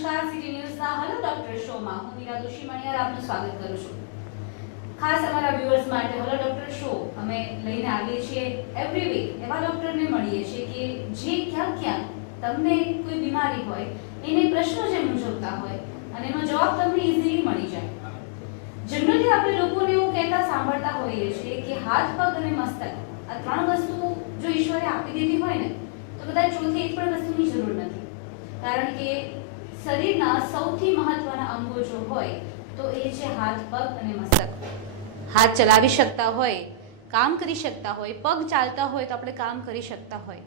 નમસ્કાર city ન્યૂઝના hello doctor શોમાં હું મીરા દોશી મણિયાર આપનું સ્વાગત કરું છું। ખાસ અમારા વ્યુઅર્સ માટે હેલો ડોક્ટર શો અમે લઈને આવીએ છીએ એવરી વીક એવા ડોક્ટરને મળીએ છીએ કે જે ક્યાંક તમને કોઈ બીમારી હોય એને પ્રશ્નો જે મૂંઝવતા હોય અને એનો જવાબ તમને ઇઝીલી મળી જાય। જનરલી આપણે લોકોને એવું કહેતા સાંભળતા હોઈએ છીએ કે હાથ પગ અને મસ્તક આ ત્રણ વસ્તુ જો ઈશ્વરે આપી દીધી હોય ને તો કદાચ ચોથી એક પણ વસ્તુની જરૂર નથી, કારણ કે શરીરના સૌથી મહત્વના અંગો જો હોય તો એ છે હાથ પગ અને મસ્તક। હાથ ચલાવી શકતા હોય, કામ કરી શકતા હોય, પગ ચાલતા હોય તો આપણે કામ કરી શકતા હોય।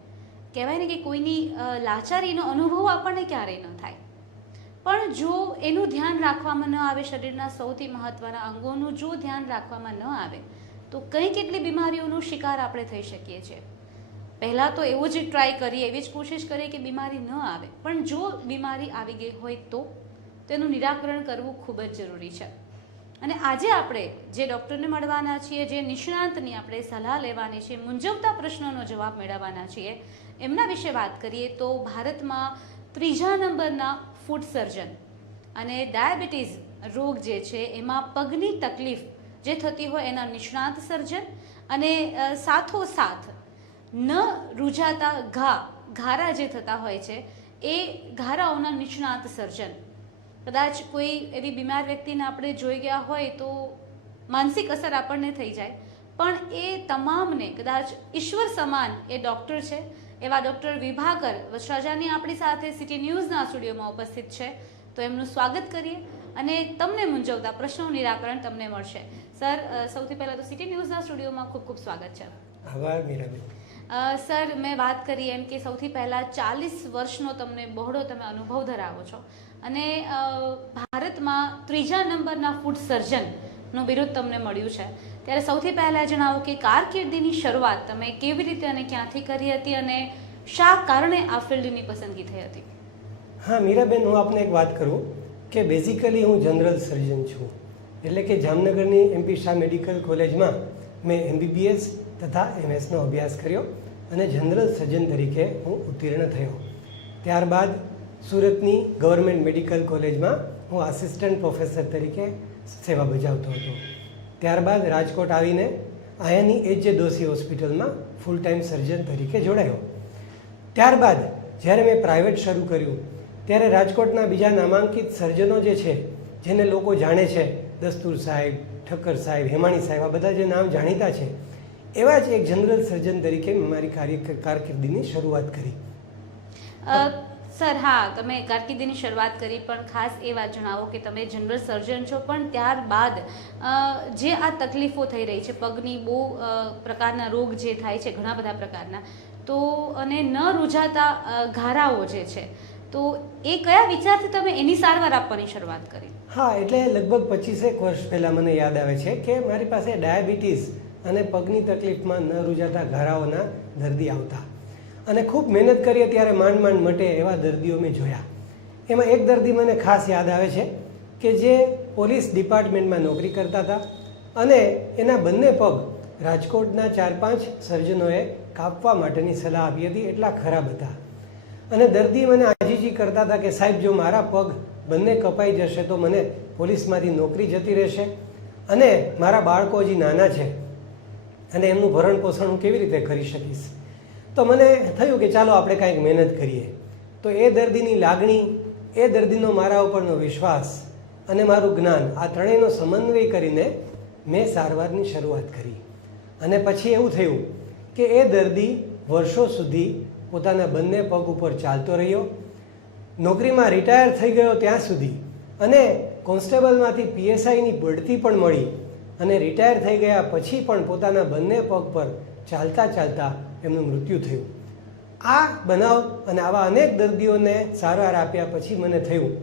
કહેવાય ને કે કોઈની લાચારીનો અનુભવ આપણને ક્યારેય ન થાય, પણ જો એનું ધ્યાન રાખવામાં ન આવે, શરીરના સૌથી મહત્વના અંગોનું જો ધ્યાન રાખવામાં ન આવે તો કંઈ કેટલી બીમારીઓનો શિકાર આપણે થઈ શકીએ છીએ। પહેલાં તો એવું જ ટ્રાય કરીએ, એવી જ કોશિશ કરીએ કે બીમારી ન આવે, પણ જો બીમારી આવી ગઈ હોય તો તેનું નિરાકરણ કરવું ખૂબ જ જરૂરી છે। અને આજે આપણે જે ડૉક્ટરને મળવાના છીએ, જે નિષ્ણાંતની આપણે સલાહ લેવાની છે, મૂંઝવતા પ્રશ્નોનો જવાબ મેળવવાના છીએ, એમના વિશે વાત કરીએ તો ભારતમાં 3જા નંબરના ફૂટ સર્જન અને ડાયાબિટીસ રોગ જે છે એમાં પગની તકલીફ જે થતી હોય એના નિષ્ણાંત સર્જન અને સાથોસાથ ન રૂઝાતા ઘારા જે થતા હોય છે એ ઘારાઓના નિષ્ણાત સર્જન। કદાચ કોઈ એવી બીમાર વ્યક્તિને આપણે જોઈ ગયા હોય તો માનસિક અસર આપણને થઈ જાય, પણ એ તમામને કદાચ ઈશ્વર સમાન એ ડૉક્ટર છે। એવા ડૉક્ટર વિભાકર વસ્ત્રાજાની આપણી સાથે સિટી ન્યૂઝના સ્ટુડિયોમાં ઉપસ્થિત છે, તો એમનું સ્વાગત કરીએ અને તમને મૂંઝવતા પ્રશ્નોનું નિરાકરણ તમને મળશે। સર, સૌથી પહેલાં તો સિટી ન્યૂઝના સ્ટુડિયોમાં ખૂબ ખૂબ સ્વાગત છે। આભાર મીરાબેન। સર, મેં વાત કરી એમ કે સૌથી પહેલાં 40 વર્ષનો તમને બહોળો તમે અનુભવ ધરાવો છો અને ભારતમાં 3જા નંબરના ફૂટ સર્જનનું બિરુદ તમને મળ્યું છે, ત્યારે સૌથી પહેલાં જણાવો કે કારકિર્દીની શરૂઆત તમે કેવી રીતે અને ક્યાંથી કરી હતી અને શા કારણે આ ફિલ્ડની પસંદગી થઈ હતી? હા મીરાબેન, હું આપને એક વાત કરું કે બેઝિકલી હું જનરલ સર્જન છું, એટલે કે જામનગરની MP શાહ મેડિકલ કોલેજમાં મેં MBBS તથા MS નો અભ્યાસ કર્યો અને જનરલ સર્જન તરીકે હું ઉત્તીર્ણ થયો। ત્યારબાદ સુરતની ગવર્મેન્ટ મેડિકલ કોલેજમાં હું આસિસ્ટન્ટ પ્રોફેસર તરીકે સેવા બજાવતો હતો। ત્યારબાદ રાજકોટ આવીને અહીંયાની HJ દોશી હોસ્પિટલમાં ફૂલ ટાઈમ સર્જન તરીકે જોડાયો। ત્યારબાદ જ્યારે મેં પ્રાઇવેટ શરૂ કર્યું ત્યારે રાજકોટના બીજા નામાંકિત સર્જનો જે છે, જેને લોકો જાણે છે, દસ્તુર સાહેબ, ઠક્કર સાહેબ, હેમાણી સાહેબ, આ બધા જે નામ જાણીતા છે, એવા જ એક જનરલ સર્જન તરીકે મેં મારી કારકિર્દીની શરૂઆત કરી। સર, હા, તમે કારકિર્દીની શરૂઆત કરી, પણ ખાસ એ વાત જણાવો કે તમે જનરલ સર્જન છો, પણ ત્યારબાદ જે આ તકલીફો થઈ રહી છે, પગની બહુ પ્રકારના રોગ જે થાય છે, ઘણા બધા પ્રકારના, તો અને ન રૂઝાતા ઘારાઓ જે છે, તો એ કયા વિચારથી તમે એની સારવાર આપવાની શરૂઆત કરી? હા, એટલે લગભગ 25 વર્ષ પહેલાં મને યાદ આવે છે કે મારી પાસે ડાયાબિટીસ અને પગની તકલીફમાં ન રૂઝાતા ઘારાઓના દર્દી આવતા અને ખૂબ મહેનત કરીએ ત્યારે માંડ મટે એવા દર્દીઓ મેં જોયા। એમાં એક દર્દી મને ખાસ યાદ આવે છે કે જે પોલીસ ડિપાર્ટમેન્ટમાં નોકરી કરતા હતા અને એના બંને પગ રાજકોટના 4-5 સર્જનોએ કાપવા માટેની સલાહ આપી હતી, એટલા ખરાબ હતા અને દર્દી મને આજીજી કરતા હતા કે સાહેબ, જો મારા પગ બંને કપાઈ જશે તો મને પોલીસમાંથી નોકરી જતી રહેશે અને મારા બાળકો હજી નાના છે અને એમનું ભરણ પોષણ હું કેવી રીતે કરી શકીશ। તો મને થયું કે ચાલો આપણે કાંઈક મહેનત કરીએ। તો એ દર્દીની લાગણી, એ દર્દીનો મારા ઉપરનો વિશ્વાસ અને મારું જ્ઞાન, આ ત્રણેયનો સમન્વય કરીને મેં સારવારની શરૂઆત કરી અને પછી એવું થયું કે એ દર્દી વર્ષો સુધી પોતાના બંને પગ ઉપર ચાલતો રહ્યો, નોકરીમાં રિટાયર થઈ ગયો ત્યાં સુધી, અને કોન્સ્ટેબલમાંથી PSIની બઢતી પણ મળી અને રિટાયર થઈ ગયા પછી પણ પોતાના બંને પગ પર ચાલતા ચાલતા એમનું મૃત્યુ થયું। આ બનાવ અને આવા અનેક દર્દીઓને સારવાર આપ્યા પછી મને થયું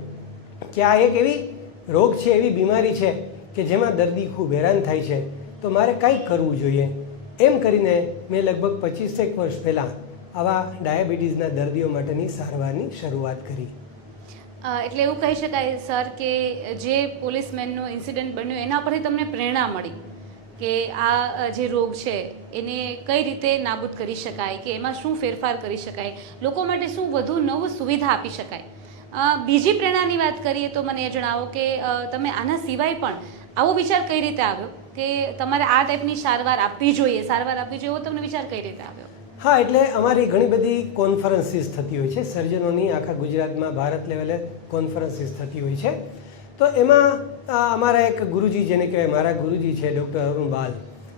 કે આ એક એવી રોગ છે, એવી બીમારી છે કે જેમાં દર્દી ખૂબ હેરાન થાય છે, તો મારે કંઈક કરવું જોઈએ। એમ કરીને મેં લગભગ 25 વર્ષ પહેલાં આવા ડાયાબિટીસના દર્દીઓ માટેની સારવારની શરૂઆત કરી। એટલે એવું કહી શકાય સર કે જે પોલીસમેનનો ઇન્સિડન્ટ બન્યો એના પરથી તમને પ્રેરણા મળી કે આ જે રોગ છે એને કઈ રીતે નાબૂદ કરી શકાય, કે એમાં શું ફેરફાર કરી શકાય, લોકો માટે શું વધુ નવું સુવિધા આપી શકાય, બીજી પ્રેરણાની વાત કરીએ તો મને એ જણાવો કે તમે આના સિવાય પણ આવો વિચાર કઈ રીતે આવ્યો કે તમારે આ ટાઈપની સારવાર આપવી જોઈએ એવો તમને વિચાર કઈ રીતે આવ્યો? હા, એટલે અમારી ઘણી બધી કોન્ફરન્સીસ થતી હોય છે સર્જનોની, આખા ગુજરાતમાં ભારત લેવલે કોન્ફરન્સીસ થતી હોય છે. તો એમાં અમારા એક ગુરુજી, જેને કહેવાય મારા ગુરુજી છે ડૉક્ટર અરુણ બાલ,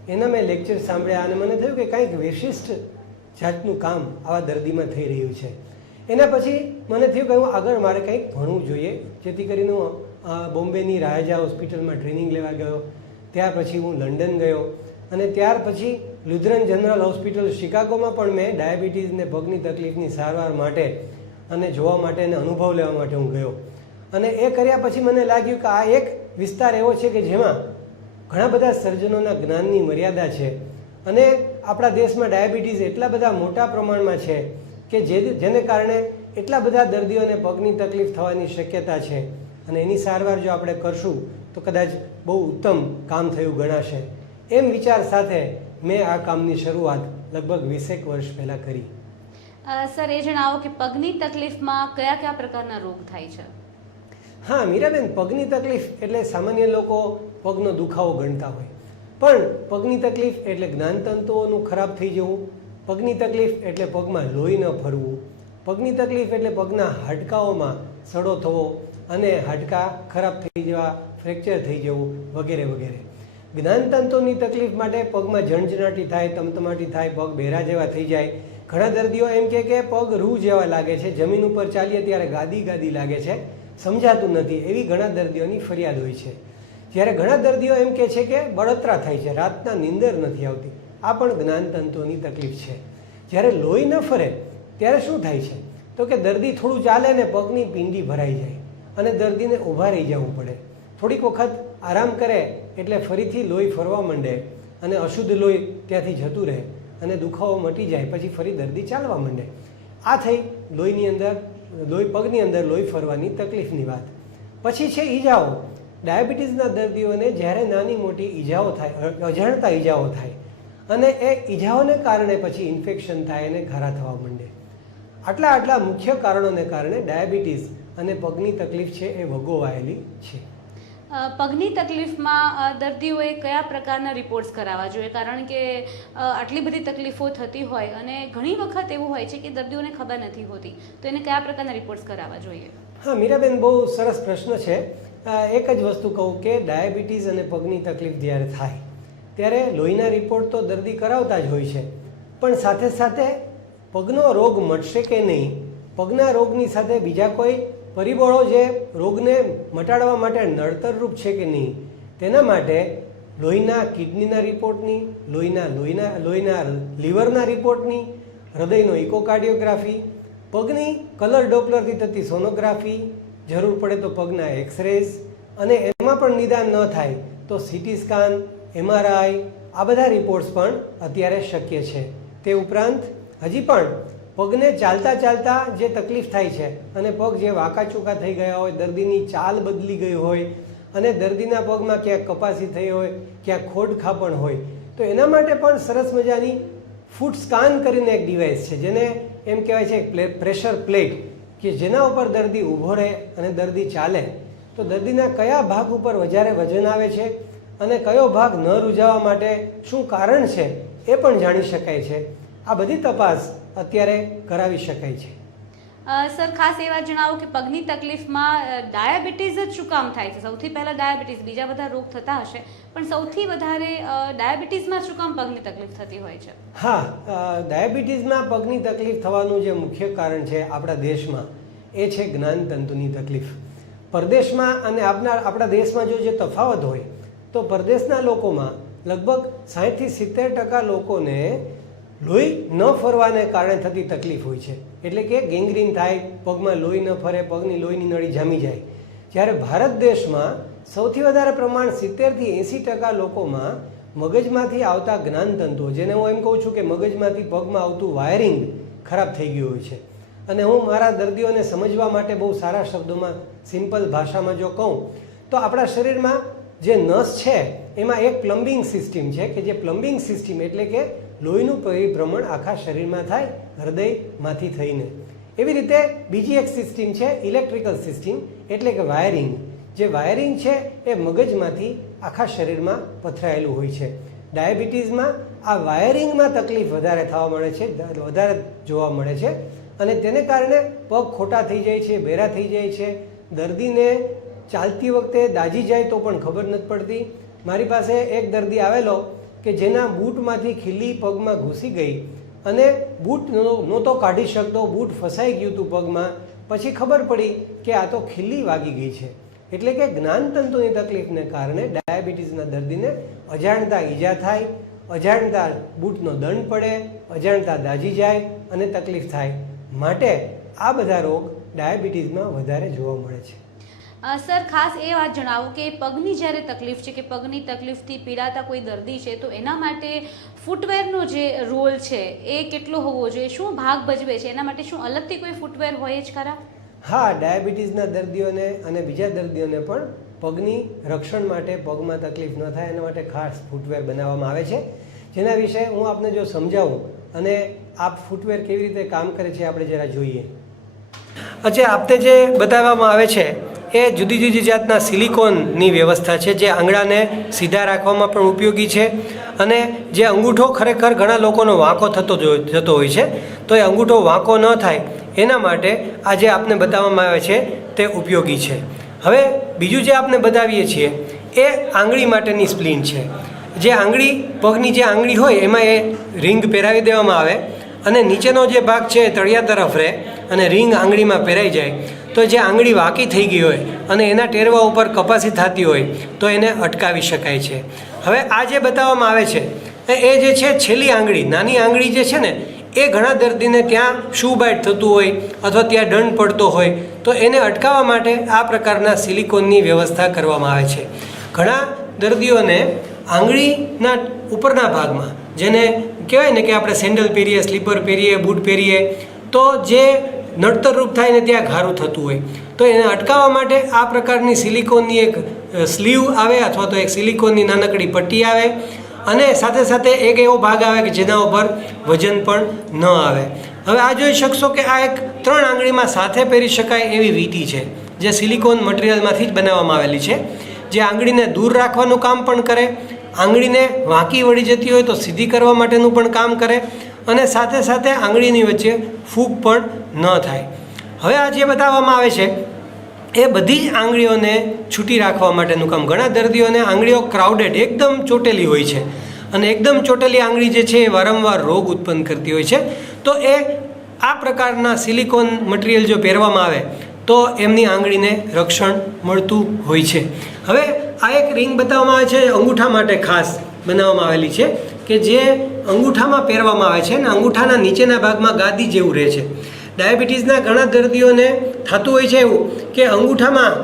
એના મેં લેક્ચર સાંભળ્યા અને મને થયું કે કંઈક વિશિષ્ટ જાતનું કામ આવા દર્દીમાં થઈ રહ્યું છે. એના પછી મને થયું કે હું આગળ મારે કંઈક ભણવું જોઈએ, જેથી કરીને હું બોમ્બેની રાજા હોસ્પિટલમાં ટ્રેનિંગ લેવા ગયો. ત્યાર પછી હું લંડન ગયો અને ત્યાર પછી લુથરન જનરલ હોસ્પિટલ શિકાગોમાં પણ મેં ડાયાબિટીસને પગની તકલીફની સારવાર માટે અને જોવા માટે અને અનુભવ લેવા માટે હું ગયો. અને એ કર્યા પછી મને લાગ્યું કે આ એક વિસ્તાર એવો છે કે જેમાં ઘણા બધા સર્જનોના જ્ઞાનની મર્યાદા છે અને આપણા દેશમાં ડાયાબિટીસ એટલા બધા મોટા પ્રમાણમાં છે કે જેને કારણે એટલા બધા દર્દીઓને પગની તકલીફ થવાની શક્યતા છે અને એની સારવાર જો આપણે કરશું તો કદાચ બહુ ઉત્તમ કામ થયું ગણાશે. એમ વિચાર સાથે મેં આ કામની શરૂઆત લગભગ 20 વર્ષ પહેલાં કરી. સર, એ જણાવો કે પગની તકલીફમાં કયા કયા પ્રકારના રોગ થાય છે? હા મીરાબેન, પગની તકલીફ એટલે સામાન્ય લોકો પગનો દુખાવો ગણતા હોય, પણ પગની તકલીફ એટલે જ્ઞાનતંતુઓનું ખરાબ થઈ જવું, પગની તકલીફ એટલે પગમાં લોહી ન ફરવું, પગની તકલીફ એટલે પગના હાડકાઓમાં સડો થવો અને હાડકાં ખરાબ થઈ જવા, ફ્રેક્ચર થઈ જવું વગેરે વગેરે. જ્ઞાનતંતુની તકલીફ માટે પગમાં ઝણઝણાટી થાય, તમતમાટી થાય, પગ બેરા જેવા થઈ જાય. ઘણા દર્દીઓ એમ કહે કે પગ રૂ જેવા લાગે છે, જમીન ઉપર ચાલીએ ત્યારે ગાદી ગાદી લાગે છે, સમજાતું નથી, એવી ઘણા દર્દીઓની ફરિયાદ હોય છે. જ્યારે ઘણા દર્દીઓ એમ કહે છે કે બળતરા થાય છે, રાતના નીંદર નથી આવતી. આ પણ જ્ઞાનતંતુઓની તકલીફ છે. જ્યારે લોહી ન ફરે ત્યારે શું થાય છે તો કે દર્દી થોડું ચાલે ને પગની પિંડી ભરાઈ જાય અને દર્દીને ઊભા રહી જવું પડે. થોડીક વખત આરામ કરે એટલે ફરીથી લોહી ફરવા માંડે અને અશુદ્ધ લોહી ત્યાંથી જતું રહે અને દુખાવો મટી જાય, પછી ફરી દર્દી ચાલવા માંડે. આ થઈ પગની અંદર લોહી ફરવાની તકલીફની વાત. પછી છે ઈજાઓ. ડાયાબિટીસના દર્દીઓને જ્યારે નાની મોટી ઈજાઓ થાય, અજાણતા ઈજાઓ થાય અને એ ઈજાઓને કારણે પછી ઇન્ફેક્શન થાય અને ઘારા થવા માંડે. આટલા મુખ્ય કારણોને કારણે ડાયાબિટીસ અને પગની તકલીફ છે એ વગોવાયેલી છે. પગની તકલીફમાં દર્દીઓએ કયા પ્રકારના રિપોર્ટ્સ કરાવવા જોઈએ? કારણ કે આટલી બધી તકલીફો થતી હોય અને ઘણી વખત એવું હોય છે કે દર્દીઓને ખબર નથી હોતી, તો એને કયા પ્રકારના રિપોર્ટ્સ કરાવવા જોઈએ? હા મીરાબેન, બહુ સરસ પ્રશ્ન છે. એક જ વસ્તુ કહું કે ડાયાબિટીસ અને પગની તકલીફ જ્યારે થાય ત્યારે લોહીના રિપોર્ટ તો દર્દી કરાવતા જ હોય છે, પણ સાથે સાથે પગનો રોગ મટશે કે નહીં, પગના રોગની સાથે બીજા કોઈ પરિબળો જે રોગને મટાડવા માટે નડતરરૂપ છે કે નહીં, તેના માટે લોહીના કિડનીના રિપોર્ટની, લોહીના લીવરના રિપોર્ટની, હૃદયનો ઇકોકાર્ડિયોગ્રાફી, પગની કલર ડોપલરથી થતી સોનોગ્રાફી, જરૂર પડે તો પગના એક્સરેઝ, અને એમાં પણ નિદાન ન થાય તો સીટી સ્કાન, MRI, આ બધા રિપોર્ટ્સ પણ અત્યારે શક્ય છે. તે ઉપરાંત હજી પણ પગને ચાલતા ચાલતા જે તકલીફ થાય છે અને પગ જે વાંકા ચૂકા થઈ ગયા હોય, દર્દીની ચાલ બદલી ગઈ હોય અને દર્દીના પગમાં ક્યાંક કપાસી થઈ હોય, ક્યાંક ખોડખાપણ હોય, તો એના માટે પણ સરસ મજાની ફૂટ સ્કાન કરીને એક ડિવાઇસ છે, જેને એમ કહેવાય છે પ્રેશર પ્લેટ, કે જેના ઉપર દર્દી ઊભો રહે અને દર્દી ચાલે તો દર્દીના કયા ભાગ ઉપર વધારે વજન આવે છે અને કયો ભાગ ન રૂઝાવા માટે શું કારણ છે એ પણ જાણી શકાય છે. આ બધી તપાસ અત્યારે કરાવી શકાય છે. સર, ખાસ એ વાત જણાવો કે પગની તકલીફમાં ડાયાબિટીસ જ શું કામ થાય છે? સૌથી પહેલાં ડાયાબિટીસ, બીજા બધા રોગ થતા હશે, પણ સૌથી વધારે ડાયાબિટીસમાં શું કામ પગની તકલીફ થતી હોય છે? હા, ડાયાબિટીસમાં પગની તકલીફ થવાનું જે મુખ્ય કારણ છે આપણા દેશમાં એ છે જ્ઞાનતંતુની તકલીફ. પરદેશમાં અને આપણા દેશમાં જે તફાવત હોય તો પરદેશના લોકોમાં લગભગ 60 થી 70% લોકોને લોહી ન ફરવાને કારણે થતી તકલીફ હોય છે, એટલે કે ગેંગ્રીન થાય, પગમાં લોહી ન ફરે, પગની લોહીની નળી જામી જાય. જ્યારે ભારત દેશમાં સૌથી વધારે પ્રમાણ 70 થી 80% લોકોમાં મગજમાંથી આવતા જ્ઞાનતંતુઓ, જેને હું એમ કહું છું કે મગજમાંથી પગમાં આવતું વાયરિંગ ખરાબ થઈ ગયું હોય છે. અને હું મારા દર્દીઓને સમજવા માટે બહુ સારા શબ્દોમાં, સિમ્પલ ભાષામાં જો કહું તો આપણા શરીરમાં જે નસ છે એમાં એક પ્લમ્બિંગ સિસ્ટમ છે, કે જે પ્લમ્બિંગ સિસ્ટમ એટલે કે લોહીનું પરિભ્રમણ આખા શરીરમાં થાય હૃદયમાંથી થઈને. એવી રીતે બીજી એક સિસ્ટમ છે ઇલેક્ટ્રિકલ સિસ્ટમ, એટલે કે વાયરિંગ. જે વાયરિંગ છે એ મગજમાંથી આખા શરીરમાં પથરાયેલું હોય છે. ડાયાબિટીસમાં આ વાયરિંગમાં તકલીફ વધારે થવા મળે છે, વધારે જોવા મળે છે, અને તેને કારણે પગ ખોટા થઈ જાય છે, બેરા થઈ જાય છે. દર્દીને ચાલતી વખતે દાજી જાય તો પણ ખબર નથી પડતી. મારી પાસે એક દર્દી આવેલો કે જેના બૂટમાંથી ખીલી પગમાં ઘૂસી ગઈ અને બૂટ નહોતો કાઢી શકતો, બૂટ ફસાઈ ગયું હતું પગમાં. પછી ખબર પડી કે આ તો ખીલી વાગી ગઈ છે. એટલે કે જ્ઞાનતંતુની તકલીફને કારણે ડાયાબિટીસના દર્દીને અજાણતા ઈજા થાય, અજાણતા બૂટનો દંડ પડે, અજાણતા દાજી જાય અને તકલીફ થાય. માટે આ બધા રોગ ડાયાબિટીસમાં વધારે જોવા મળે છે. સર, ખાસ એ વાત જણાવો કે પગની જ્યારે તકલીફ છે કે પગની તકલીફથી પીડાતા કોઈ દર્દી છે તો એના માટે ફૂટવેરનો જે રોલ છે એ કેટલો હોવો જોઈએ, શું ભાગ ભજવે છે, એના માટે શું અલગથી કોઈ ફૂટવેર હોય જ ખરા? હા, ડાયાબિટીસના દર્દીઓને અને બીજા દર્દીઓને પણ પગની રક્ષણ માટે, પગમાં તકલીફ ન થાય એના માટે ખાસ ફૂટવેર બનાવવામાં આવે છે, જેના વિશે હું આપને જો સમજાવું અને આપ ફૂટવેર કેવી રીતે કામ કરે છે આપણે જરા જોઈએ. અચ્છા, આપને જે બતાવવામાં આવે છે એ જુદી જુદી જાતના સિલિકોનની વ્યવસ્થા છે, જે આંગળાને સીધા રાખવામાં પણ ઉપયોગી છે. અને જે અંગૂઠો ખરેખર ઘણા લોકોનો વાંકો થતો હોય છે, તો એ અંગૂઠો વાંકો ન થાય એના માટે આ જે આપને બતાવવામાં આવે છે તે ઉપયોગી છે. હવે બીજું જે આપને બતાવીએ છીએ એ આંગળી માટેની સ્પ્લિન છે. જે આંગળી, પગની જે આંગળી હોય એમાં એ રિંગ પહેરાવી દેવામાં આવે અને નીચેનો જે ભાગ છે એ તળિયા તરફ રહે અને રિંગ આંગળીમાં પહેરાઈ જાય. તો જે આંગળી વાંકી થઈ ગઈ હોય અને એના ટેરવા ઉપર કપાસી થતી હોય તો એને અટકાવી શકાય છે. હવે આ જે બતાવવામાં આવે છે એ જે છે છેલ્લી આંગળી, નાની આંગળી જે છે ને એ ઘણા દર્દીને ત્યાં શૂ બાઇટ થતું હોય અથવા ત્યાં દંડ પડતો હોય તો એને અટકાવવા માટે આ પ્રકારના સિલિકોનની વ્યવસ્થા કરવામાં આવે છે. ઘણા દર્દીઓને આંગળીના ઉપરના ભાગમાં, જેને કહેવાય ને કે આપણે સેન્ડલ પહેરીએ, સ્લીપર પહેરીએ, બૂટ પહેરીએ, તો જે નડતરરૂપ થાય ને ત્યાં ઘારું થતું હોય તો એને અટકાવવા માટે આ પ્રકારની સિલિકોનની એક સ્લીવ આવે અથવા તો એક સિલિકોનની નાનકડી પટ્ટી આવે અને સાથે સાથે એક એવો ભાગ આવે કે જેના ઉપર વજન પણ ન આવે. હવે આ જોઈ શકશો કે આ એક 3 આંગળીમાં સાથે પહેરી શકાય એવી વીંટી છે, જે સિલિકોન મટીરિયલમાંથી જ બનાવવામાં આવેલી છે, જે આંગળીને દૂર રાખવાનું કામ પણ કરે, આંગળીને વાંકી વળી જતી હોય તો સીધી કરવા માટેનું પણ કામ કરે અને સાથે સાથે આંગળીની વચ્ચે ફૂગ પણ ન થાય. હવે આ જે બતાવવામાં આવે છે એ બધી જ આંગળીઓને છૂટી રાખવા માટેનું કામ. ઘણા દર્દીઓને આંગળીઓ ક્રાઉડેડ, એકદમ ચોટેલી હોય છે અને એકદમ ચોટેલી આંગળી જે છે એ વારંવાર રોગ ઉત્પન્ન કરતી હોય છે. તો એ આ પ્રકારના સિલિકોન મટીરિયલ જો પહેરવામાં આવે તો એમની આંગળીને રક્ષણ મળતું હોય છે. હવે આ એક રિંગ બતાવવામાં આવે છે, અંગૂઠા માટે ખાસ બનાવવામાં આવેલી છે કે જે અંગૂઠામાં પહેરવામાં આવે છે અને અંગૂઠાના નીચેના ભાગમાં ગાદી જેવું રહે છે. ડાયાબિટીસના ઘણા દર્દીઓને થતું હોય છે એવું કે અંગૂઠામાં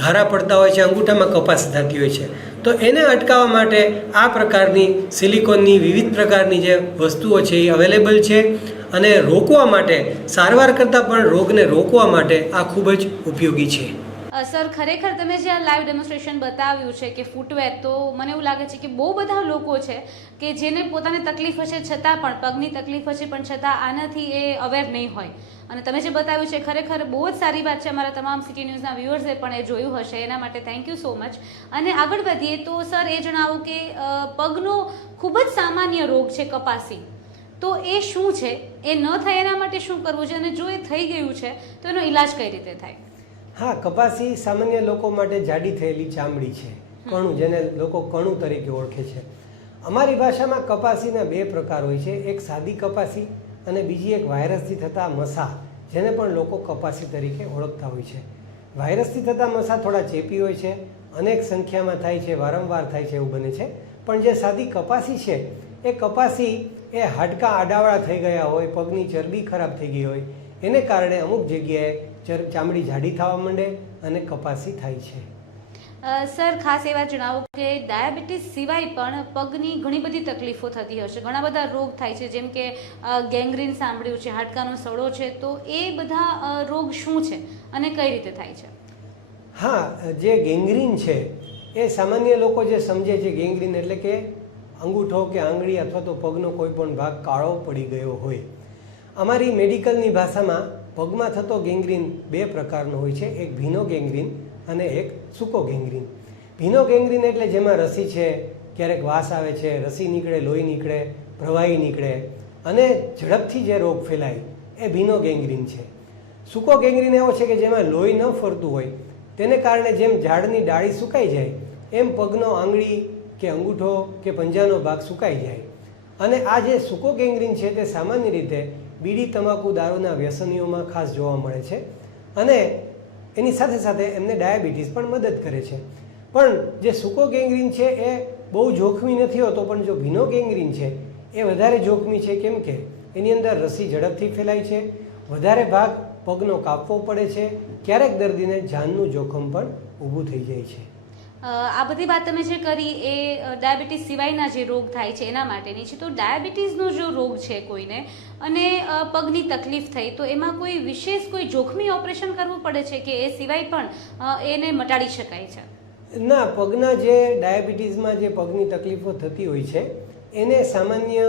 ઘારા પડતા હોય છે, અંગૂઠામાં કપાસ થતી હોય છે. તો એને અટકાવવા માટે આ પ્રકારની સિલિકોનની વિવિધ પ્રકારની જે વસ્તુઓ છે એ અવેલેબલ છે અને રોકવા માટે, સારવાર કરતાં પણ રોગને રોકવા માટે આ ખૂબ જ ઉપયોગી છે. સર, ખરેખર તમે જે આ લાઈવ ડેમોન્સ્ટ્રેશન બતાવ્યું છે કે ફૂટવેર, તો મને એવું લાગે છે કે બહુ બધા લોકો છે કે જેને પોતાને તકલીફ હશે છતાં પણ, પગની તકલીફ હશે પણ છતાં આનાથી એ અવેર નહીં હોય. અને તમે જે બતાવ્યું છે ખરેખર બહુ જ સારી વાત છે. અમારા તમામ સિટી ન્યૂઝના વ્યુઅર્સે પણ એ જોયું હશે, એના માટે થેન્ક યુ સો મચ. અને આગળ વધીએ તો સર એ જણાવો કે પગનો ખૂબ જ સામાન્ય રોગ છે કપાસી, તો એ શું છે, એ ન થાય એના માટે શું કરવું છે અને જો એ થઈ ગયું છે તો એનો ઈલાજ કઈ રીતે થાય? હા, કપાસી સામાન્ય લોકો માટે જાડી થયેલી ચામડી છે, કણું, જેને લોકો કણું તરીકે ઓળખે છે. અમારી ભાષામાં કપાસીના 2 પ્રકાર હોય છે, એક સાદી કપાસી અને બીજી એક વાયરસથી થતા મસા, જેને પણ લોકો કપાસી તરીકે ઓળખતા હોય છે. વાયરસથી થતા મસા થોડા ચેપી હોય છે, અનેક સંખ્યામાં થાય છે, વારંવાર થાય છે, એવું બને છે. પણ જે સાદી કપાસી છે એ કપાસી એ હાડકાં આડાવાળા થઈ ગયા હોય, પગની ચરબી ખરાબ થઈ ગઈ હોય, એને કારણે અમુક જગ્યાએ ચામડી જાડી થવા માંડે અને કપાસી થાય છે. સર, ખાસ એ વાત જણાવો કે ડાયાબિટીસ સિવાય પણ પગની ઘણી બધી તકલીફો થતી હશે, ઘણા બધા રોગ થાય છે, જેમ કે ગેંગ્રીન સાંભળ્યું છે, હાડકાનો સડો છે, તો એ બધા રોગ શું છે અને કઈ રીતે થાય છે? હા, જે ગેંગ્રીન છે એ સામાન્ય લોકો જે સમજે છે, ગેંગ્રીન એટલે કે અંગૂઠો કે આંગળી અથવા તો પગનો કોઈ પણ ભાગ કાળો પડી ગયો હોય. અમારી મેડિકલની ભાષામાં પગમાં થતો ગેંગ્રીન બે પ્રકારનો હોય છે, એક ભીનો ગેંગ્રીન અને એક સૂકો ગેંગ્રીન. ભીનો ગેંગ્રીન એટલે જેમાં રસી છે, ક્યારેક વાસ આવે છે, રસી નીકળે, લોહી નીકળે, પ્રવાહી નીકળે અને ઝડપથી જે રોગ ફેલાય એ ભીનો ગેંગ્રીન છે. સૂકો ગેંગ્રીન એવો છે કે જેમાં લોહી ન ફરતું હોય, તેને કારણે જેમ ઝાડની ડાળી સુકાઈ જાય એમ પગનો આંગળી કે અંગૂઠો કે પંજાનો ભાગ સુકાઈ જાય. અને આ જે સૂકો ગેંગ્રીન છે તે સામાન્ય રીતે બીડી, તમાકુ, દારૂના વ્યસનીઓમાં ખાસ જોવા મળે છે અને એની સાથે સાથે એમને ડાયાબિટીસ પણ મદદ કરે છે. પણ જે સૂકો ગેંગ્રીન છે એ બહુ જોખમી નથી હોતો, પણ જો ભીનો ગેંગ્રીન છે એ વધારે જોખમી છે. કેમ કે એની અંદર રસી ઝડપથી ફેલાય છે, વધારે ભાગ પગનો કાપવો પડે છે, ક્યારેક દર્દીને જાનનું જોખમ પણ ઊભું થઈ જાય છે. આ બધી વાત તમે જે કરી એ ડાયાબિટીસ સિવાયના જે રોગ થાય છે એના માટેની છે. તો ડાયાબિટીસનો જો રોગ છે કોઈને અને પગની તકલીફ થઈ તો એમાં કોઈ વિશેષ કોઈ જોખમી ઓપરેશન કરવું પડે છે કે એ સિવાય પણ એને મટાડી શકાય છે? ના, પગના જે ડાયાબિટીસમાં જે પગની તકલીફો થતી હોય છે એને સામાન્ય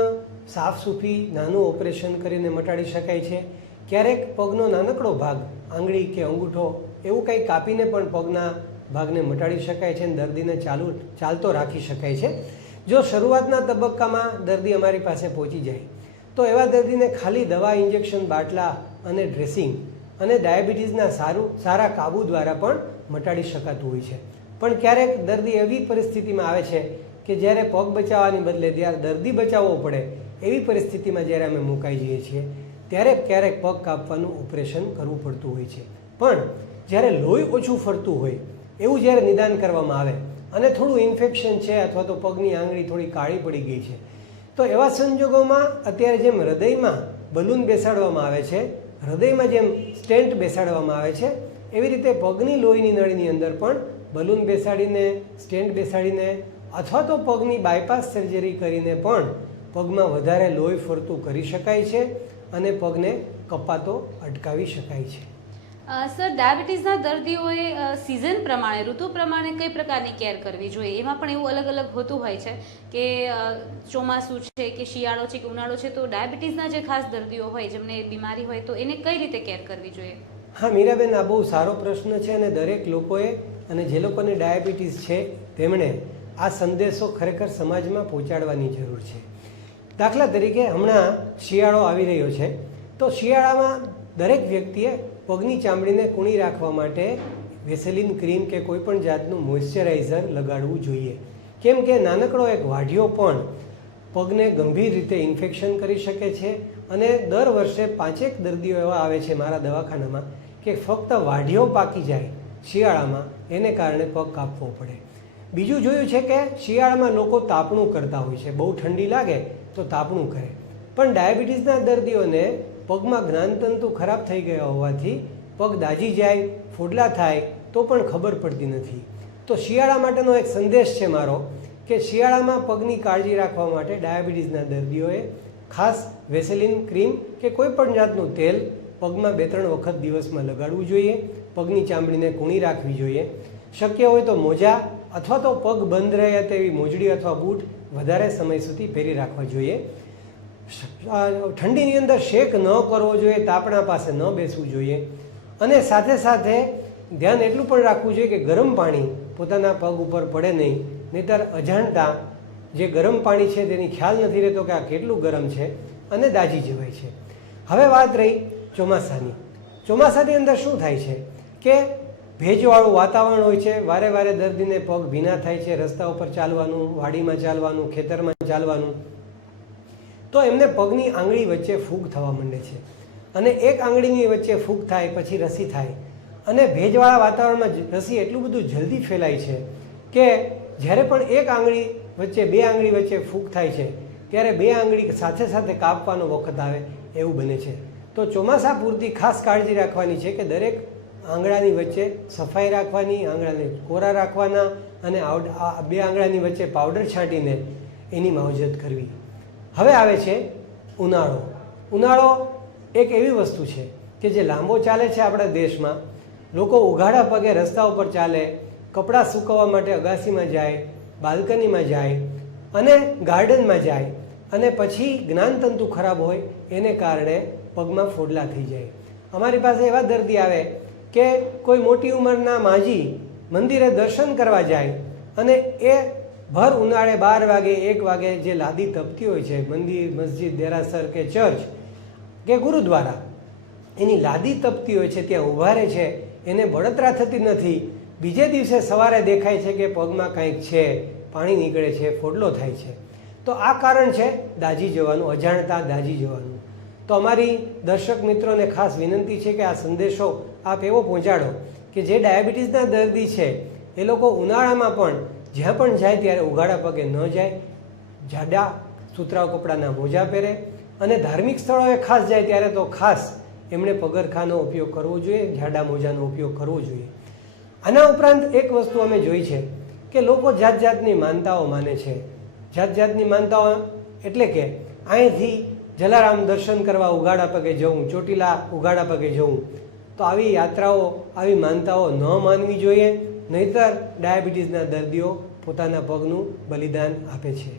સાફસૂફી નાનું ઓપરેશન કરીને મટાડી શકાય છે. ક્યારેક પગનો નાનકડો ભાગ, આંગળી કે અંગૂઠો એવું કંઈ કાપીને પણ પગના ભાગને મટાડી શકાય છે અને દર્દીને ચાલતો રાખી શકાય છે. જો શરૂઆતના તબક્કામાં દર્દી અમારી પાસે પહોંચી જાય તો એવા દર્દીને ખાલી દવા, ઇન્જેક્શન, બાટલા અને ડ્રેસિંગ અને ડાયાબિટીસના સારા કાબુ દ્વારા પણ મટાડી શકાતું હોય છે. પણ ક્યારેક દર્દી એવી પરિસ્થિતિમાં આવે છે કે જ્યારે પગ બચાવવાની બદલે ત્યારે દર્દી બચાવવો પડે એવી પરિસ્થિતિમાં જ્યારે અમે મુકાઈ જઈએ છીએ ત્યારે ક્યારેક પગ કાપવાનું ઓપરેશન કરવું પડતું હોય છે. પણ જ્યારે લોહી ઓછું ફરતું હોય એવું જ્યારે નિદાન કરવામાં આવે અને થોડું ઇન્ફેક્શન છે અથવા તો પગની આંગળી થોડી કાળી પડી ગઈ છે તો એવા સંજોગોમાં અત્યારે જેમ હૃદયમાં બલૂન બેસાડવામાં આવે છે, હૃદયમાં જેમ સ્ટેન્ટ બેસાડવામાં આવે છે, એવી રીતે પગની લોહીની નળીની અંદર પણ બલૂન બેસાડીને, સ્ટેન્ટ બેસાડીને અથવા તો પગની બાયપાસ સર્જરી કરીને પણ પગમાં વધારે લોહી ફરતું કરી શકાય છે અને પગને કપાતો અટકાવી શકાય છે. સર, ડાયાબિટીસના દર્દીઓએ સિઝન પ્રમાણે, ઋતુ પ્રમાણે કઈ પ્રકારની કેર કરવી જોઈએ? એમાં પણ એવું અલગ અલગ હોતું હોય છે કે ચોમાસું છે કે શિયાળો છે કે ઉનાળો છે, તો ડાયાબિટીસના જે ખાસ દર્દીઓ હોય જેમને બીમારી હોય તો એને કઈ રીતે કેર કરવી જોઈએ? હા મીરાબેન, આ બહુ સારો પ્રશ્ન છે અને દરેક લોકોએ અને જે લોકોને ડાયાબિટીસ છે તેમણે આ સંદેશો ખરેખર સમાજમાં પહોંચાડવાની જરૂર છે. દાખલા તરીકે હમણાં શિયાળો આવી રહ્યો છે તો શિયાળામાં દરેક વ્યક્તિએ પગની ચામડીને કૂણી રાખવા માટે વેસેલિન ક્રીમ કે કોઈ પણ જાતનું મોઇશ્ચરાઇઝર લગાડવું જોઈએ. કેમ કે નાનકડો એક વાઢિયો પણ પગને ગંભીર રીતે ઇન્ફેક્શન કરી શકે છે અને દર વર્ષે 5 દર્દીઓ એવા આવે છે મારા દવાખાનામાં કે ફક્ત વાઢિયો પાકી જાય શિયાળામાં એને કારણે પગ કાપવો પડે. બીજું જોયું છે કે શિયાળામાં લોકો તાપણું કરતા હોય છે, બહુ ઠંડી લાગે તો તાપણું કરે. પણ ડાયાબિટીસના દર્દીઓને પગમાં જ્ઞાનતંતુ ખરાબ થઈ ગયા હોવાથી પગ દાજી જાય, ફોડલા થાય તો પણ ખબર પડતી નથી. તો શિયાળા માટેનો એક સંદેશ છે મારો કે શિયાળામાં પગની કાળજી રાખવા માટે ડાયાબિટીસના દર્દીઓએ ખાસ વેસેલિન ક્રીમ કે કોઈ પણ જાતનું તેલ પગમાં 2-3 વખત દિવસમાં લગાડવું જોઈએ. પગની ચામડીને કૂણી રાખવી જોઈએ. શક્ય હોય તો મોજા અથવા તો પગ બંધ રહે તેવી મોજડી અથવા બૂટ વધારે સમય સુધી પહેરી રાખવા જોઈએ. ઠંડીની અંદર શેક ન કરવો જોઈએ, તાપણા પાસે ન બેસવું જોઈએ અને સાથે સાથે ધ્યાન એટલું પણ રાખવું જોઈએ કે ગરમ પાણી પોતાના પગ ઉપર પડે નહીં, નહીંતર અજાણતા જે ગરમ પાણી છે તેની ખ્યાલ નથી રહેતો કે આ કેટલું ગરમ છે અને દાજી જવાય છે. હવે વાત રહી ચોમાસાની. ચોમાસાની અંદર શું થાય છે કે ભેજવાળું વાતાવરણ હોય છે, વારે વારે દર્દીને પગ ભીના થાય છે, રસ્તા ઉપર ચાલવાનું, વાડીમાં ચાલવાનું, ખેતરમાં ચાલવાનું, તો એમને પગની આંગળી વચ્ચે ફૂગ થવા માંડે છે અને એક આંગળીની વચ્ચે ફૂગ થાય પછી રસી થાય અને ભેજવાળા વાતાવરણમાં રસી એટલું બધું જલ્દી ફેલાય છે કે જ્યારે પણ એક આંગળી વચ્ચે 2 આંગળી વચ્ચે ફૂગ થાય છે ત્યારે 2 આંગળી સાથે સાથે કાપવાનો વખત આવે એવું બને છે. તો ચોમાસા પૂરતી ખાસ કાળજી રાખવાની છે કે દરેક આંગળાની વચ્ચે સફાઈ રાખવાની, આંગળાને કોરા રાખવાના અને 2 આંગળાની વચ્ચે પાવડર છાંટીને એની માવજત કરવી. હવે આવે છે ઉનાળો. ઉનાળો એક એવી વસ્તુ છે કે જે લાંબો ચાલે છે આપણા દેશમાં. લોકો ઉઘાડા પગે રસ્તા ઉપર ચાલે, કપડાં સૂકવવા માટે અગાસીમાં જાય, બાલ્કનીમાં જાય અને ગાર્ડનમાં જાય અને પછી જ્ઞાનતંતુ ખરાબ હોય એને કારણે પગમાં ફોડલા થઈ જાય અમારી પાસે એવા દર્દી આવે કે કોઈ મોટી ઉંમરના માજી મંદિરે દર્શન કરવા જાય અને એ ભર ઉનાળે 12 વાગે 1 વાગે જે લાદી તપતી હોય છે, મંદિર, મસ્જિદ, દેરાસર કે ચર્ચ કે ગુરુદ્વારા, એની લાદી તપતી હોય છે, ત્યાં ઊભા રહે છે, એને બળતરા થતી નથી. બીજે દિવસે સવારે દેખાય છે કે પગમાં કંઈક છે, પાણી નીકળે છે, ફોડલો થાય છે. તો આ કારણ છે દાઝી જવાનું, અજાણતા દાઝી જવાનું. તો અમારી દર્શક મિત્રોને ખાસ વિનંતી છે કે આ સંદેશો આપ એવો પહોંચાડો કે જે ડાયાબિટીસના દર્દી છે એ લોકો ઉનાળામાં પણ જ્યાં પણ જાય ત્યારે ઉઘાડા પગે ન જાય, જાડા સુતરાઉ કપડાના મોજા પહેરે, અને ધાર્મિક સ્થળોએ ખાસ જાય ત્યારે તો ખાસ એમણે પગરખાંનો ઉપયોગ કરવો જોઈએ, જાડા મોજાનો ઉપયોગ કરવો જોઈએ. આના ઉપરાંત એક વસ્તુ અમે જોઈ છે કે લોકો જાત જાતની માનતાઓ માને છે. જાત જાતની માનતાઓ એટલે કે અહીંથી જલારામ દર્શન કરવા ઉઘાડા પગે જવું, ચોટીલા ઉઘાડા પગે જવું. તો આવી યાત્રાઓ, આવી માનતાઓ ન માનવી જોઈએ, નહીંતર ડાયાબિટીસના દર્દીઓ પોતાના પગનું બલિદાન આપે છે.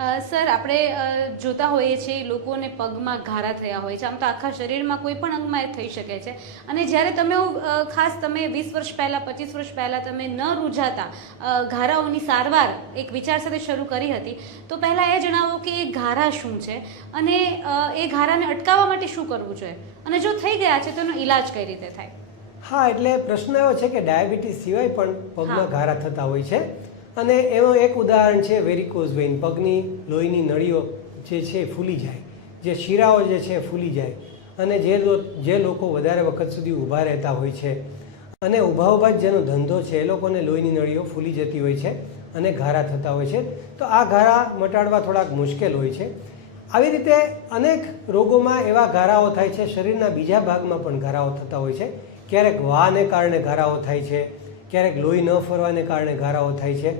સર, આપણે જોતા હોઈએ છીએ લોકોને પગમાં ઘારા થયા હોય છે. આમ તો આખા શરીરમાં કોઈ પણ અંગમાં એ થઈ શકે છે. અને જ્યારે તમે ખાસ તમે 20 વર્ષ પહેલાં, 25 વર્ષ પહેલાં તમે ન રૂઝાતા ઘારાઓની સારવાર એક વિચાર સાથે શરૂ કરી હતી, તો પહેલાં એ જણાવો કે એ ઘારા શું છે અને એ ઘારાને અટકાવવા માટે શું કરવું જોઈએ, અને જો થઈ ગયા છે તો એનો ઈલાજ કઈ રીતે થાય? હા, એટલે પ્રશ્ન એવો છે કે ડાયાબિટીસ સિવાય પણ પગમાં ઘારા થતા હોય છે. અને એનું એક ઉદાહરણ છે વેરિકોઝ વેઇન. પગની લોહીની નળીઓ જે છે ફૂલી જાય, જે શીરાઓ જે છે ફૂલી જાય, અને જે લોકો વધારે વખત સુધી ઊભા રહેતા હોય છે અને ઊભા જ જેનો ધંધો છે એ લોકોને લોહીની નળીઓ ફૂલી જતી હોય છે અને ઘારા થતા હોય છે. તો આ ઘારા મટાડવા થોડાક મુશ્કેલ હોય છે. આવી રીતે અનેક રોગોમાં એવા ઘારાઓ થાય છે. શરીરના બીજા ભાગમાં પણ ઘારાઓ થતા હોય છે. ક્યારેક વાને કારણે ઘારાઓ થાય છે, ક્યારેક લોહી ન ફરવાને કારણે ઘારાઓ થાય છે,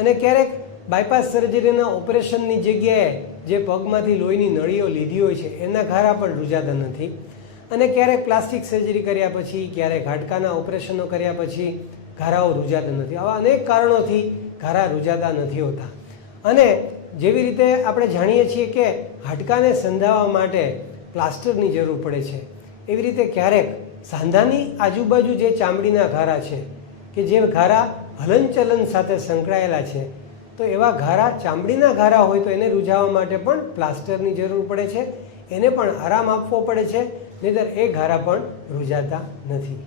અને ક્યારેક બાયપાસ સર્જરીના ઓપરેશનની જગ્યાએ જે પગમાંથી લોહીની નળીઓ લીધી હોય છે એના ઘારા પણ રૂઝાતા નથી, અને ક્યારેક પ્લાસ્ટિક સર્જરી કર્યા પછી, ક્યારેક હાડકાના ઓપરેશનો કર્યા પછી ઘારાઓ રૂઝાતા નથી. આવા અનેક કારણોથી ઘારા રૂઝાતા નથી હોતા. અને જેવી રીતે આપણે જાણીએ છીએ કે હાડકાને સંધાવવા માટે પ્લાસ્ટરની જરૂર પડે છે, એવી રીતે ક્યારેક સાંધાની આજુબાજુ જે ચામડીના ઘારા છે કે જે ઘારા હલનચલન સાથે સંકળાયેલા છે, તો એવા ઘારા, ચામડીના ઘારા હોય તો એને રૂઝાવવા માટે પણ પ્લાસ્ટરની જરૂર પડે છે, એને પણ આરામ આપવો પડે છે, નહીંતર એ ઘારા પણ રૂઝાતા નથી.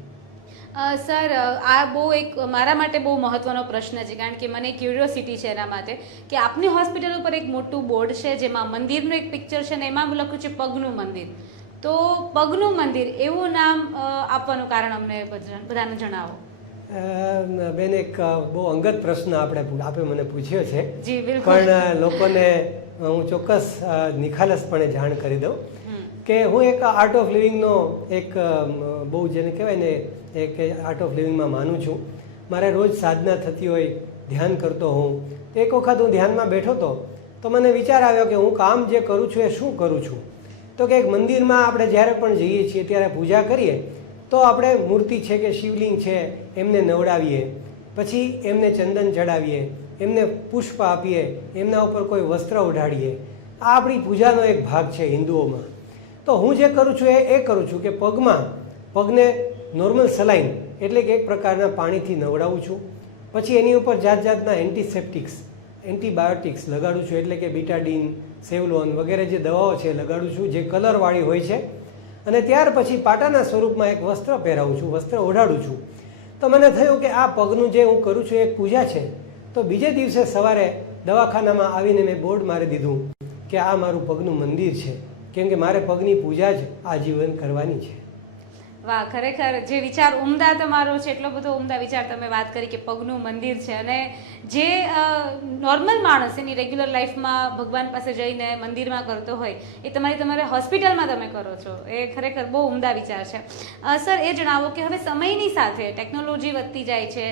સર, આ બહુ એક મારા માટે બહુ મહત્વનો પ્રશ્ન છે, કારણ કે મને ક્યુરિયોસિટી છે એના માટે કે આપની હોસ્પિટલ ઉપર એક મોટું બોર્ડ છે જેમાં મંદિરનું એક પિક્ચર છે ને એમાં લખ્યું છે પગનું મંદિર. તો પગનું મંદિર એવું નામ આપવાનું કારણ અમને બધાને જણાવો. બેન, એક બહુ અંગત પ્રશ્ન આપે મને પૂછ્યો છે. જી બિલકુલ. પણ લોકોને હું ચોક્કસ નિખાલસપણે જાણ કરી દઉં કે હું એક આર્ટ ઓફ લિવિંગનો એક બહુ જેને કહેવાય ને એક આર્ટ ઓફ લિવિંગમાં માનું છું. મારે રોજ સાધના થતી હોય, ધ્યાન કરતો હોઉં. એક વખત હું ધ્યાનમાં બેઠો હતો તો મને વિચાર આવ્યો કે હું કામ જે કરું છું એ શું કરું છું. તો કે એક મંદિરમાં આપણે જ્યારે પણ જઈએ છીએ ત્યારે પૂજા કરીએ તો આપણે મૂર્તિ છે કે શિવલિંગ છે એમને નવડાવીએ, પછી એમને ચંદન ચડાવીએ, એમને પુષ્પ આપીએ, એમના ઉપર કોઈ વસ્ત્ર ઓઢાડીએ. આ આપણી પૂજાનો એક ભાગ છે હિન્દુઓમાં. તો હું જે કરું છું એ કરું છું કે પગને નોર્મલ સલાઈન એટલે કે એક પ્રકારના પાણીથી નવડાવું છું. પછી એની ઉપર જાત જાતના એન્ટિસેપ્ટિક્સ, એન્ટીબાયોટિક્સ લગાડું છું, એટલે કે બીટાડીન, સેવલોન વગેરે જે દવાઓ છે લગાડું છું, જે કલરવાળી હોય છે. અને ત્યાર પછી પાટાના સ્વરૂપમાં એક વસ્ત્ર પહેરાવું છું, વસ્ત્ર ઓઢાડું છું. તો મને થયું કે આ પગનું જે હું કરું છું એક પૂજા છે. તો બીજે દિવસે સવારે દવાખાનામાં આવીને મેં બોર્ડ મારી દીધું કે આ મારું પગનું મંદિર છે, કેમ કે મારે પગની પૂજા જ આજીવન કરવાની છે. વાહ, ખરેખર જે વિચાર ઉમદા તમારો છે, એટલો બધો ઉમદા વિચાર તમે વાત કરી કે પગનું મંદિર છે, અને જે નોર્મલ માણસ એની રેગ્યુલર લાઈફમાં ભગવાન પાસે જઈને મંદિરમાં કરતો હોય એ તમારે હોસ્પિટલમાં તમે કરો છો, એ ખરેખર બહુ ઉમદા વિચાર છે. સર, એ જણાવો કે હવે સમયની સાથે ટેકનોલોજી વધતી જાય છે,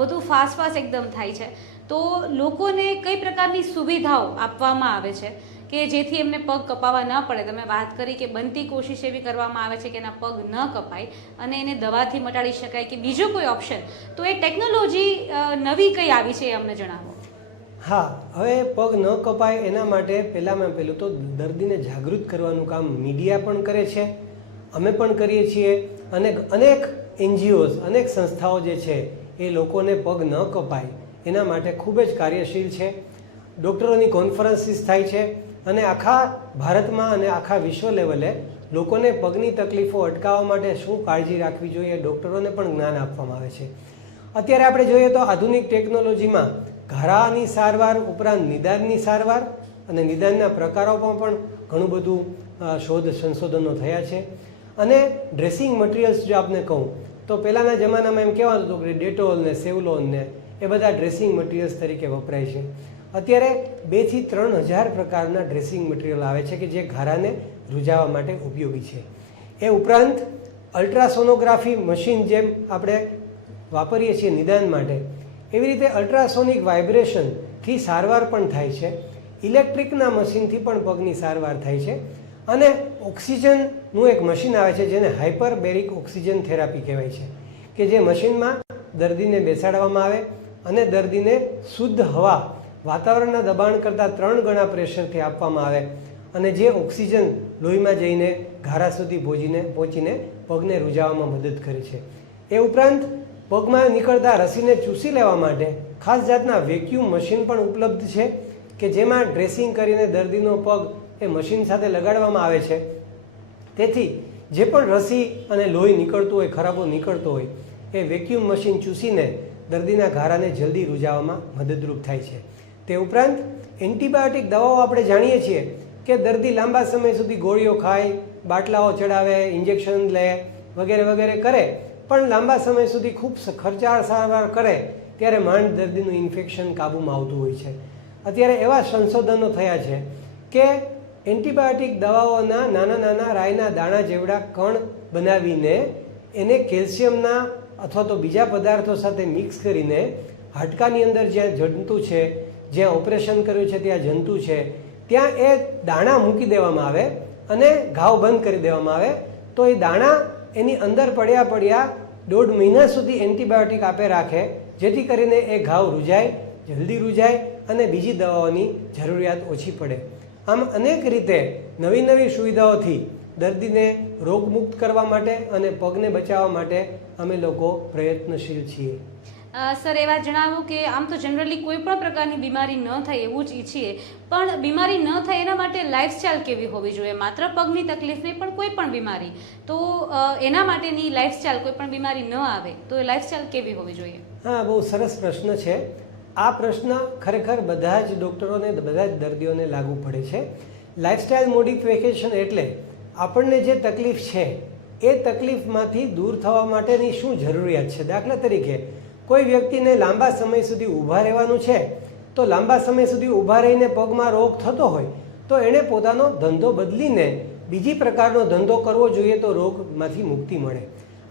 બધું ફાસ્ટ એકદમ થાય છે, તો લોકોને કઈ પ્રકારની સુવિધાઓ આપવામાં આવે છે કે જેથી એમને પગ કપાવવા ન પડે? તમે વાત કરી કે બનતી કોશિશ એવી કરવામાં આવે છે કે એના પગ ન કપાય અને એને દવાથી મટાડી શકાય કે બીજો કોઈ ઓપ્શન, તો એ ટેકનોલોજી નવી કઈ આવી છે એ અમને જણાવો. હા, હવે પગ ન કપાય એના માટે પહેલું તો દર્દીને જાગૃત કરવાનું કામ મીડિયા પણ કરે છે, અમે પણ કરીએ છીએ અને અનેક NGOs અનેક સંસ્થાઓ જે છે એ લોકોને પગ ન કપાય એના માટે ખૂબ જ કાર્યશીલ છે. ડૉક્ટરોની કોન્ફરન્સીસ થાય છે અને આખા ભારતમાં અને આખા વિશ્વ લેવલે લોકોને પગની તકલીફો અટકાવવા માટે શું કાળજી રાખવી જોઈએ ડૉક્ટરોને પણ જ્ઞાન આપવામાં આવે છે. અત્યારે આપણે જોઈએ તો આધુનિક ટેકનોલોજીમાં ઘારાની સારવાર ઉપરાંત નિદાનની સારવાર અને નિદાનના પ્રકારોમાં પણ ઘણું બધું શોધ સંશોધનો થયા છે. અને ડ્રેસિંગ મટીરિયલ્સ જો આપને કહું તો પહેલાંના જમાનામાં એમ કહેવાતું હતું કે ડેટોલ ને સેવલોન ને એ બધા ડ્રેસિંગ મટીરિયલ્સ તરીકે વપરાય છે. અત્યારે 2 થી 3 હજાર પ્રકારના ડ્રેસિંગ મટીરિયલ આવે છે કે જે ઘારાને રૂઝાવવા માટે ઉપયોગી છે. એ ઉપરાંત અલ્ટ્રાસોનોગ્રાફી મશીન જેમ આપણે વાપરીએ છીએ નિદાન માટે, એવી રીતે અલ્ટ્રાસોનિક વાઇબ્રેશનથી સારવાર પણ થાય છે. ઇલેક્ટ્રિકના મશીનથી પણ પગની સારવાર થાય છે. અને ઓક્સિજનનું એક મશીન આવે છે જેને હાઇપરબેરિક ઓક્સિજન થેરાપી કહેવાય છે, કે જે મશીનમાં દર્દીને બેસાડવામાં આવે અને દર્દીને શુદ્ધ હવા વાતાવરણના દબાણ કરતાં 3 ગણા પ્રેશરથી આપવામાં આવે અને જે ઓક્સિજન લોહીમાં જઈને ઘારા સુધી પહોંચીને પગને રૂઝાવવામાં મદદ કરે છે. એ ઉપરાંત પગમાં નીકળતા રસીને ચૂસી લેવા માટે ખાસ જાતના વેક્યુમ મશીન પણ ઉપલબ્ધ છે કે જેમાં ડ્રેસિંગ કરીને દર્દીનો પગ એ મશીન સાથે લગાડવામાં આવે છે. તેથી જે પણ રસી અને લોહી નીકળતું હોય, ખરાબો નીકળતો હોય, એ વેક્યુમ મશીન ચૂસીને દર્દીના ઘારાને જલ્દી રૂઝાવવામાં મદદરૂપ થાય છે. તે ઉપરાંત એન્ટીબાયોટિક દવાઓ આપણે જાણીએ છીએ કે દર્દી લાંબા સમય સુધી ગોળીઓ ખાય, બાટલાઓ ચડાવે, ઇન્જેક્શન લે વગેરે વગેરે કરે, પણ લાંબા સમય સુધી ખૂબ ખર્ચાળ સારવાર કરે ત્યારે માંડ દર્દીનું ઇન્ફેક્શન કાબૂમાં આવતું હોય છે. અત્યારે એવા સંશોધનો થયા છે કે એન્ટીબાયોટિક દવાઓના નાના નાના રાઈના દાણા જેવડા કણ બનાવીને એને કેલ્શિયમના અથવા તો બીજા પદાર્થો સાથે મિક્સ કરીને હાડકાની અંદર જ્યાં જંતુ છે, જ્યાં ઓપરેશન કર્યું છે ત્યાં જંતુ છે, ત્યાં એ દાણા મૂકી દેવામાં આવે અને ઘાવ બંધ કરી દેવામાં આવે. તો એ દાણા એની અંદર પડ્યા 1.5 મહિના સુધી એન્ટીબાયોટિક આપે રાખે, જેથી કરીને એ ઘાવ રૂઝાય, જલ્દી રૂઝાય અને બીજી દવાઓની જરૂરિયાત ઓછી પડે. આમ અનેક રીતે નવી નવી સુવિધાઓથી દર્દીને રોગમુક્ત કરવા માટે અને પગને બચાવવા માટે અમે લોકો પ્રયત્નશીલ છીએ. સર, એ વાત જણાવો કે આમ તો જનરલી કોઈ પણ પ્રકારની બીમારી ન થાય એવું જ ઈચ્છીએ, પણ બીમારી ન થાય એના માટે લાઇફસ્ટાઇલ કેવી હોવી જોઈએ? માત્ર પગની તકલીફ નહીં પણ કોઈ પણ બીમારી, તો એના માટેની લાઇફસ્ટાઇલ, કોઈ પણ બીમારી ન આવે તો એ લાઇફસ્ટાઇલ કેવી હોવી જોઈએ? હા, બહુ સરસ પ્રશ્ન છે. આ પ્રશ્ન ખરેખર બધા જ ડૉક્ટરોને, બધા જ દર્દીઓને લાગુ પડે છે. લાઇફસ્ટાઇલ મોડિફિકેશન એટલે આપણને જે તકલીફ છે એ તકલીફમાંથી દૂર થવા માટેની શું જરૂરિયાત છે. દાખલા તરીકે કોઈ વ્યક્તિને લાંબા સમય સુધી ઊભા રહેવાનું છે, તો લાંબા સમય સુધી ઊભા રહીને પગમાં રોગ થતો હોય તો એણે પોતાનો ધંધો બદલીને બીજી પ્રકારનો ધંધો કરવો જોઈએ તો રોગમાંથી મુક્તિ મળે.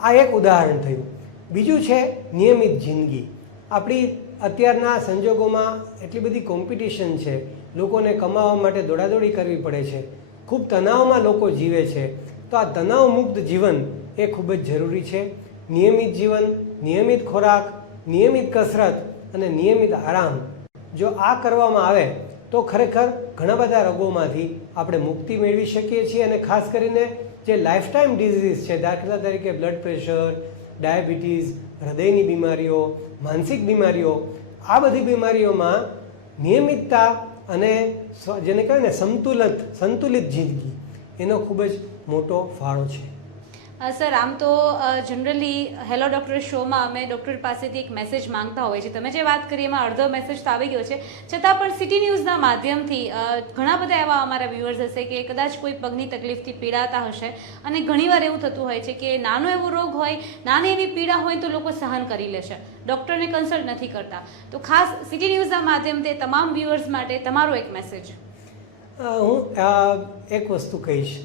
આ એક ઉદાહરણ થયું. બીજું છે નિયમિત જિંદગી. આપણી અત્યારના સંજોગોમાં એટલી બધી કોમ્પિટિશન છે, લોકોને કમાવા માટે દોડાદોડી કરવી પડે છે, ખૂબ તણાવમાં લોકો જીવે છે. તો આ તણાવમુક્ત જીવન એ ખૂબ જ જરૂરી છે. નિયમિત જીવન, નિયમિત ખોરાક, નિયમિત કસરત અને નિયમિત આરામ, જો આ કરવામાં આવે તો ખરેખર ઘણા બધા રોગોમાંથી આપણે મુક્તિ મેળવી શકીએ છીએ. અને ખાસ કરીને જે લાઈફ ટાઈમ ડિઝીઝ છે, દાખલા તરીકે બ્લડ પ્રેશર, ડાયાબિટીસ, હૃદયની બીમારીઓ, માનસિક બીમારીઓ, આ બધી બીમારીઓમાં નિયમિતતા અને જેને કહેવાય ને સંતુલિત જિંદગી, એનો ખૂબ જ મોટો ફાળો છે. સર, આમ તો જનરલી હેલો ડૉક્ટર શોમાં અમે ડૉક્ટર પાસેથી એક મેસેજ માંગતા હોઈએ છીએ. તમે જે વાત કરી એમાં અડધો મેસેજ તો આવી ગયો છે, છતાં પણ સિટી ન્યૂઝના માધ્યમથી ઘણા બધા એવા અમારા વ્યુઅર્સ હશે કે કદાચ કોઈ પગની તકલીફથી પીડાતા હશે અને ઘણીવાર એવું થતું હોય છે કે નાનો એવો રોગ હોય, નાની એવી પીડા હોય તો લોકો સહન કરી લેશે, ડૉક્ટરને કન્સલ્ટ નથી કરતા. તો ખાસ સિટી ન્યૂઝના માધ્યમથી તમામ વ્યુઅર્સ માટે તમારો એક મેસેજ. હું એક વસ્તુ કહીશ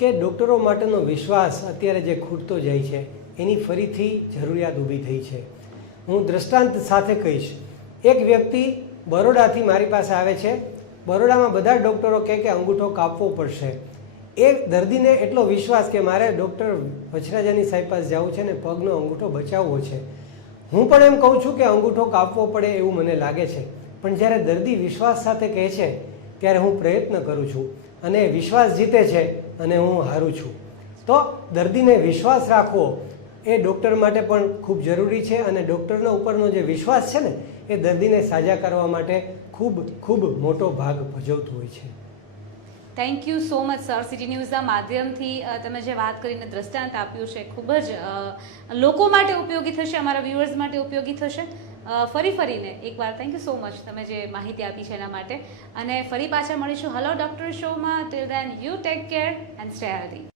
કે ડૉક્ટરો માટેનો વિશ્વાસ અત્યારે જે ખૂટતો જાય છે એની ફરીથી જરૂરિયાત ઊભી થઈ છે. હું દૃષ્ટાંત સાથે કહીશ. એક વ્યક્તિ બરોડાથી મારી પાસે આવે છે. બરોડામાં બધા ડૉક્ટરો કહે કે અંગૂઠો કાપવો પડશે. એ દર્દીને એટલો વિશ્વાસ કે મારે ડૉક્ટર વછરાજાની સાહેબ પાસે જવું છે ને પગનો અંગૂઠો બચાવવો છે. હું પણ એમ કહું છું કે અંગૂઠો કાપવો પડે એવું મને લાગે છે, પણ જ્યારે દર્દી વિશ્વાસ સાથે કહે છે ત્યારે હું પ્રયત્ન કરું છું અને વિશ્વાસ જીતે છે અને હું હારું છું. તો દર્દીને વિશ્વાસ રાખવો એ ડૉક્ટર માટે પણ ખૂબ જરૂરી છે અને ડૉક્ટરના ઉપરનો જે વિશ્વાસ છે ને એ દર્દીને સાજા કરવા માટે ખૂબ ખૂબ મોટો ભાગ ભજવતું હોય છે. Thank you so much sir. City ન્યૂઝના માધ્યમથી તમે જે વાત કરીને દ્રષ્ટાંત આપ્યું છે ખૂબ જ લોકો માટે ઉપયોગી થશે, અમારા વ્યુઅર્સ માટે ઉપયોગી થશે. ફરીને એકવાર થેન્ક યુ સો મચ તમે જે માહિતી આપી છે એના માટે, અને ફરી પાછા મળીશું હેલો ડૉક્ટર શોમાં. Till then you take care and stay healthy.